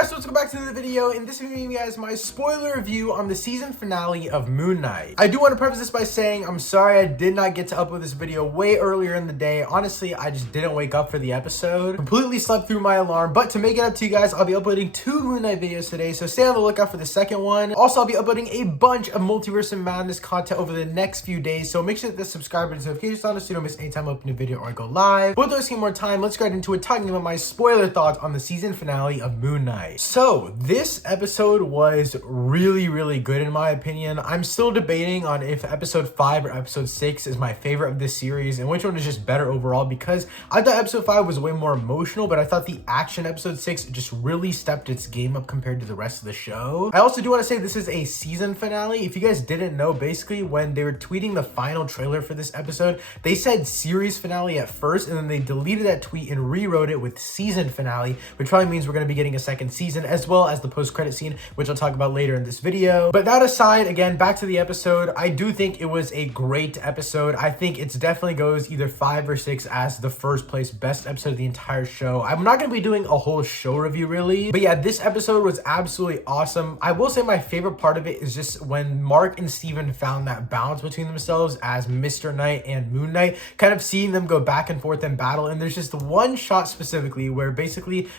guys, welcome back to the video. In this video, you guys, my spoiler review on the season finale of Moon Knight. I do want to preface this by saying I'm sorry I did not get to upload this video way earlier in the day. Honestly, I just didn't wake up for the episode. Completely slept through my alarm, but to make it up to you guys, I'll be uploading 2 Moon Knight videos today, so stay on the lookout for the second one. Also, I'll be uploading a bunch of Multiverse of Madness content over the next few days, so make sure to subscribe and notifications on so you don't miss any time I open a video or I go live. But without wasting more time, let's get into it talking about my spoiler thoughts on the season finale of Moon Knight. So this episode was really good in my opinion. I'm still debating on if episode 5 or episode 6 is my favorite of this series and which one is just better overall, because I thought episode 5 was way more emotional, but I thought the action episode 6 just really stepped its game up compared to the rest of the show. I also do want to say this is a season finale. If you guys didn't know, basically when they were tweeting the final trailer for this episode, they said series finale at first, and then they deleted that tweet and rewrote it with season finale, which probably means we're going to be getting a second season, as well as the post-credit scene, which I'll talk about later in this video. But that aside, again, back to the episode, I do think it was a great episode. I think it definitely goes either 5 or 6 as the first place best episode of the entire show. I'm not going to be doing a whole show review really, but yeah, this episode was absolutely awesome. I will say my favorite part of it is just when Mark and Steven found that balance between themselves as Mr. Knight and Moon Knight, kind of seeing them go back and forth in battle. And there's just one shot specifically where basically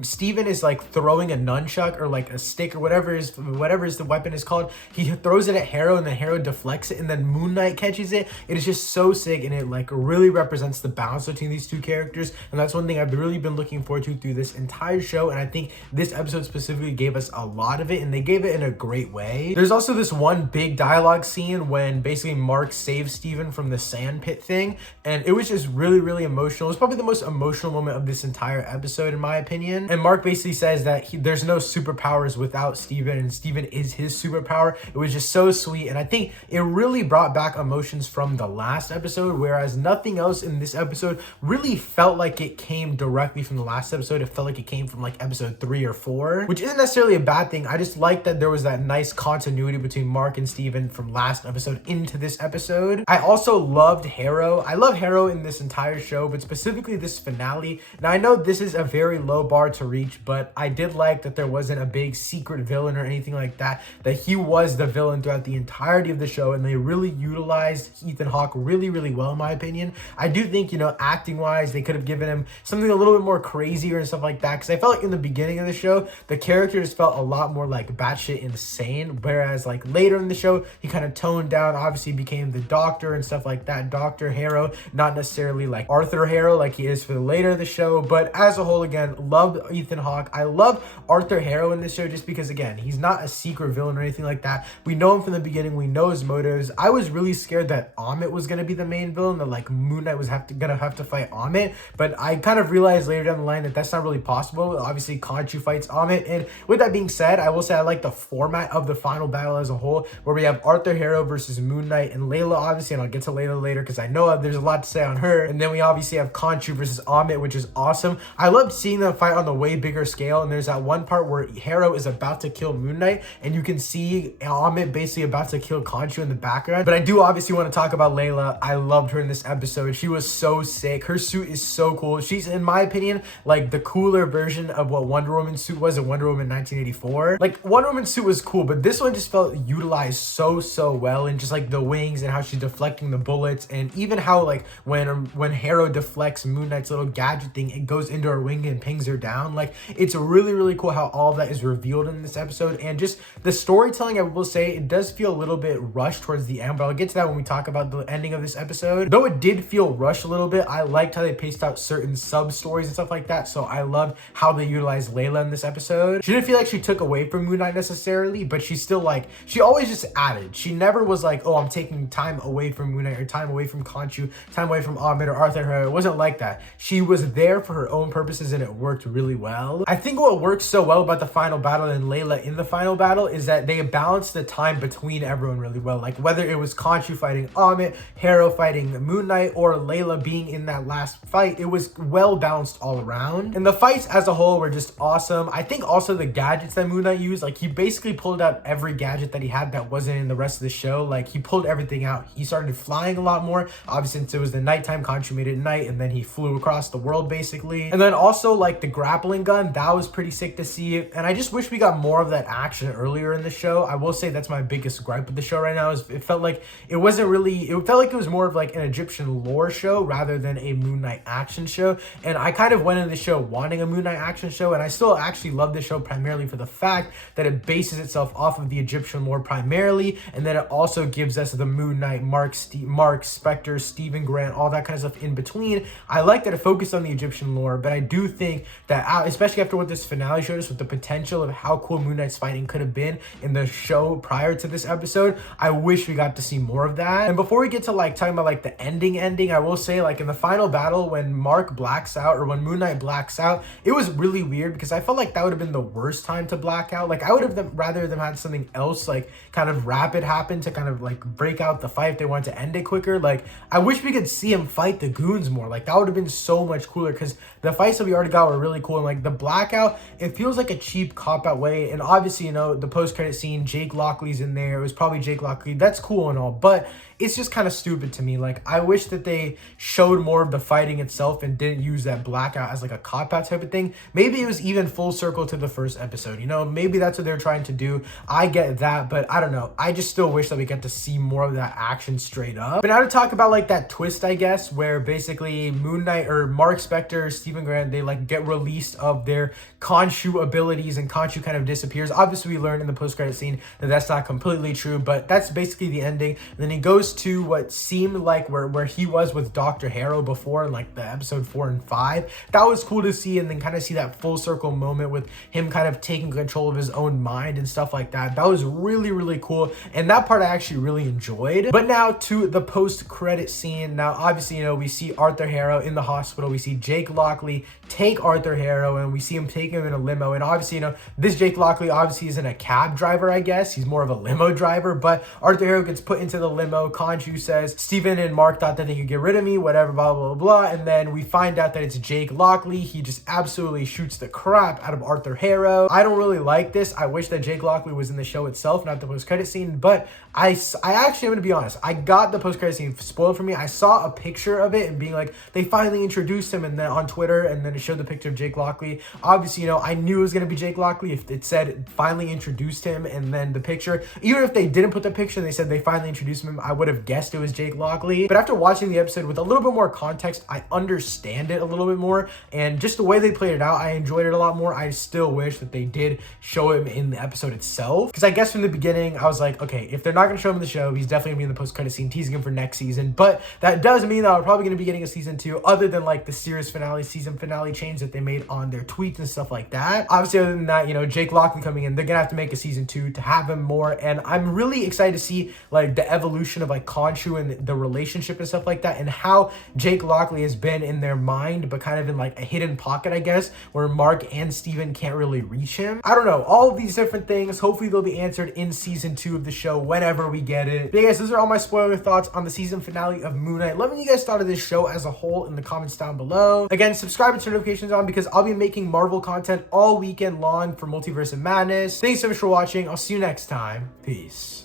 Steven is like throwing a nunchuck or like a stick or whatever is the weapon is called. He throws it at Harrow and then Harrow deflects it and then Moon Knight catches it. It is just so sick, and it like really represents the balance between these two characters, and that's one thing I've really been looking forward to through this entire show. And I think this episode specifically gave us a lot of it, and they gave it in a great way. There's also this one big dialogue scene when basically Mark saves Steven from the sand pit thing, and it was just really emotional. It was probably the most emotional moment of this entire episode in my opinion. And Mark basically says that there's no superpowers without Steven, and Steven is his superpower. It was just so sweet, and I think it really brought back emotions from the last episode, whereas nothing else in this episode really felt like it came directly from the last episode. It felt like it came from like episode 3 or 4, which isn't necessarily a bad thing. I just like that there was that nice continuity between Mark and Steven from last episode into this episode. I also loved Harrow. I love Harrow in this entire show, but specifically this finale. Now I know this is a very low bar to reach, but I did like that there wasn't a big secret villain or anything like that, that he was the villain throughout the entirety of the show, and they really utilized Ethan Hawke really well in my opinion. I do think, you know, acting wise, they could have given him something a little bit more crazier and stuff like that, because I felt like in the beginning of the show, the characters felt a lot more like batshit insane, whereas like later in the show, he kind of toned down, obviously became the Doctor and stuff like that, Dr. Harrow, not necessarily like Arthur Harrow like he is for the later of the show. But as a whole, again, loved Ethan Hawke. I love Arthur Harrow in this show just because, again, he's not a secret villain or anything like that. We know him from the beginning. We know his motives. I was really scared that Ammit was going to be the main villain, that like Moon Knight was gonna have to fight Ammit, but I kind of realized later down the line that that's not really possible. Obviously, Khonshu fights Ammit, and with that being said, I will say I like the format of the final battle as a whole, where we have Arthur Harrow versus Moon Knight and Layla, obviously, and I'll get to Layla later because I know there's a lot to say on her. And then we obviously have Khonshu versus Ammit, which is awesome. I loved seeing them fight on the way bigger scale, and there's that one part where Harrow is about to kill Moon Knight, and you can see Ammit basically about to kill Khonshu in the background. But I do obviously want to talk about Layla. I loved her in this episode. She was so sick. Her suit is so cool. She's, in my opinion, like the cooler version of what Wonder Woman's suit was in Wonder Woman 1984. Like Wonder Woman's suit was cool, but this one just felt utilized so well, and just like the wings and how she's deflecting the bullets, and even how like when Harrow deflects Moon Knight's little gadget thing, it goes into her wing and pings her down. Like, it's really cool how all of that is revealed in this episode. And just the storytelling, I will say, it does feel a little bit rushed towards the end, but I'll get to that when we talk about the ending of this episode. Though it did feel rushed a little bit, I liked how they paced out certain sub stories and stuff like that, so I loved how they utilized Layla in this episode. She didn't feel like she took away from Moon Knight necessarily, but she still like, she always just added. She never was like, oh, I'm taking time away from Moon Knight or time away from Khonshu, time away from Ammit or Arthur Harrow. It wasn't like that. She was there for her own purposes, and it worked really well. I think what works so well about the final battle and Layla in the final battle is that they balanced the time between everyone really well. Like whether it was Khonshu fighting Ammit, Harrow fighting Moon Knight, or Layla being in that last fight, it was well balanced all around. And the fights as a whole were just awesome. I think also the gadgets that Moon Knight used, like he basically pulled out every gadget that he had that wasn't in the rest of the show. Like he pulled everything out. He started flying a lot more, obviously since it was the nighttime, Khonshu made it night, and then he flew across the world basically. And then also like the grappling gun, that was pretty pretty sick to see. And I just wish we got more of that action earlier in the show. I will say that's my biggest gripe with the show right now, is it felt like it wasn't really, it felt like it was more of like an Egyptian lore show rather than a Moon Knight action show. And I kind of went into the show wanting a Moon Knight action show, and I still actually love this show primarily for the fact that it bases itself off of the Egyptian lore primarily, and then it also gives us the Moon Knight, Mark, Spector, Stephen Grant, all that kind of stuff in between. I like that it focused on the Egyptian lore, but I do think that, especially after what this finale showed us with the potential of how cool Moon Knight's fighting could have been in the show prior to this episode, I wish we got to see more of that. And before we get to like talking about like the ending, I will say, like, in the final battle when Mark blacks out, or when Moon Knight blacks out, it was really weird because I felt like that would have been the worst time to black out. Like, I would have rather them had something else like kind of rapid happen to kind of like break out the fight if they wanted to end it quicker. Like, I wish we could see him fight the goons more. Like, that would have been so much cooler, because the fights that we already got were really cool. And like the blackout, it feels like a cheap cop-out way. And obviously, you know, the post-credit scene, Jake Lockley's in there. It was probably Jake Lockley. That's cool and all, but it's just kind of stupid to me. Like, I wish that they showed more of the fighting itself and didn't use that blackout as like a cop-out type of thing. Maybe it was even full circle to the first episode, you know, maybe that's what they're trying to do. I get that, but I don't know. I just still wish that we get to see more of that action straight up. But now to talk about like that twist, I guess, where basically Moon Knight, or Mark Spector, Stephen Grant, they like get released of their Khonshu abilities, and Khonshu kind of disappears. Obviously, we learned in the post-credit scene that that's not completely true, but that's basically the ending. And then he goes to what seemed like where he was with Dr. Harrow before in like the episode 4 and 5. That was cool to see, and then kind of see that full circle moment with him kind of taking control of his own mind and stuff like that. That was really, really cool, and that part I actually really enjoyed. But now to the post-credit scene. Now, obviously, you know, we see Arthur Harrow in the hospital. We see Jake Lockley take Arthur Harrow, and we see him take him in a limo. And obviously, you know, this Jake Lockley obviously isn't a cab driver, I guess. He's more of a limo driver, but Arthur Harrow gets put into the limo. Khonshu says, Stephen and Mark thought that they could get rid of me, whatever, blah, blah, blah. And then we find out that it's Jake Lockley. He just absolutely shoots the crap out of Arthur Harrow. I don't really like this. I wish that Jake Lockley was in the show itself, not the post-credit scene, but I actually, I'm going to be honest, I got the post-credit scene spoiled for me. I saw a picture of it and being like, they finally introduced him, and then on Twitter, and then it showed the picture of Jake Lockley. Obviously, you know, I knew it was going to be Jake Lockley if it said finally introduced him, and then the picture, even if they didn't put the picture and they said they finally introduced him, I would have guessed it was Jake Lockley. But after watching the episode with a little bit more context, I understand it a little bit more, and just the way they played it out, I enjoyed it a lot more. I still wish that they did show him in the episode itself, because I guess from the beginning I was like, okay, if they're not going to show him in the show, he's definitely going to be in the post-credit scene teasing him for next season. But that does mean that we're probably going to be getting a season 2, other than like the series finale, season finale change that they made on their tweets and stuff like that. Obviously, other than that, you know, Jake Lockley coming in, they're gonna have to make a season 2 to have him more, and I'm really excited to see like the evolution of like Khonshu and the relationship and stuff like that, and how Jake Lockley has been in their mind, but kind of in like a hidden pocket, I guess, where Mark and Steven can't really reach him. I don't know, all of these different things, hopefully they'll be answered in season 2 of the show whenever we get it. But yeah, guys, those are all my spoiler thoughts on the season finale of Moon Knight. Let me know what you guys thought of this show as a whole in the comments down below. Again, subscribe and turn notifications on, because I'll be making Marvel content all weekend long for Multiverse of Madness. Thanks so much for watching. I'll see you next time. Peace.